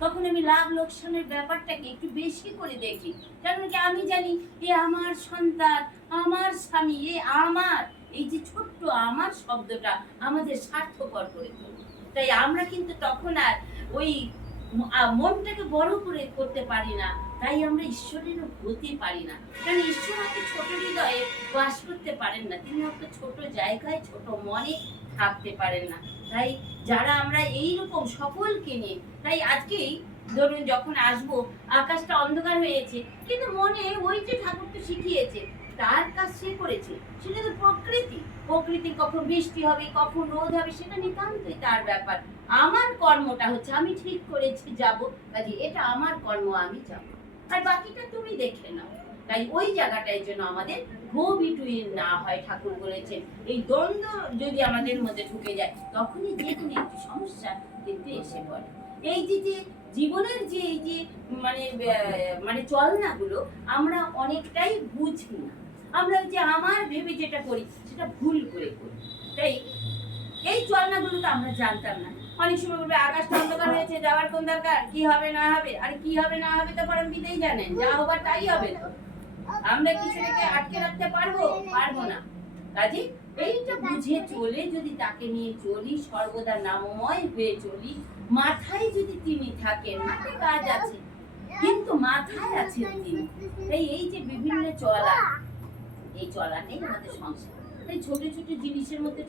তখন আমি লাভ লোকসানের ব্যাপারটাকে একটু বেশি করে দেখি। কারণ কি আমি জানি, এ আমার সন্তান, আমার স্বামী, এ আমার, এই যে ছোট্ট আমার শব্দটা আমাদের স্বার্থপর করে তোলে। তাই আমরা কিন্তু তখন আর ওই মনটাকে বড় করে করতে পারি না। তাই আমরা ঈশ্বরেরও হতে পারি না। কারণ ঈশ্বর হয়তো ছোট বাস করতে পারেন না। তিনি হয়তো ছোট জায়গায়, ছোট মনে থাকতে পারেন না। তাই যারা আমরা এই রকম সকলকে নিয়ে, তাই আজকেই ধরুন যখন আসব, আকাশটা অন্ধকার হয়েছে কিন্তু মনে ওই যে ঠাকুর তো শিখিয়েছে, তার কাজ সে করেছে। সেটা তো প্রকৃতি। প্রকৃতি কখন বৃষ্টি হবে, কখন রোদ হবে, সেটা নিতান্তই তার ব্যাপার। আমার কর্মটা হচ্ছে আমি ঠিক করেছি, যাব। কাজে এটা আমার কর্ম, আমি যাব। আর বাকিটা তুমি দেখে নাও। তাই ওই জায়গাটায় যেন আমাদের গো বিটুইন না হয় ঠাকুর বলেছেন। এই দ্বন্দ্ব যদি আমাদের মধ্যে ঢুকে যায়, তখনই যে কোনো একটি সমস্যা কিন্তু এসে পড়ে। এই যে যে জীবনের যে এই যে মানে মানে চলনাগুলো আমরা অনেকটাই বুঝি না। আমরা যে আমার ভেবে যেটা করি, সেটা ভুল করে করি। তাই এই চলনাগুলো তো আমরা জানতাম না। অনেক সময় বলবে আকাশটা অন্ধকার হয়েছে, যাওয়ার কোন দরকার? কি হবে, না হবে? আর কি হবে, না হবে তো পরম পিতাই জানেন। যা হবার তাই হবে তো। আমরা কি সেটাকে আটকে রাখতে পারব? পারব না। কাজে এইটা বুঝে চলে যদি তাকে নিয়ে চলি, সর্বদা নামময় হয়ে চলি। মাথায় যদি তিনি থাকেন, হাতে কাজ আছে, কিন্তু মাথায় আছেন তিনি। তাই এই যে বিভিন্ন চলা, এই চলাটাই আমাদের সংসার। তাই ছোট ছোট জিনিসের মধ্যে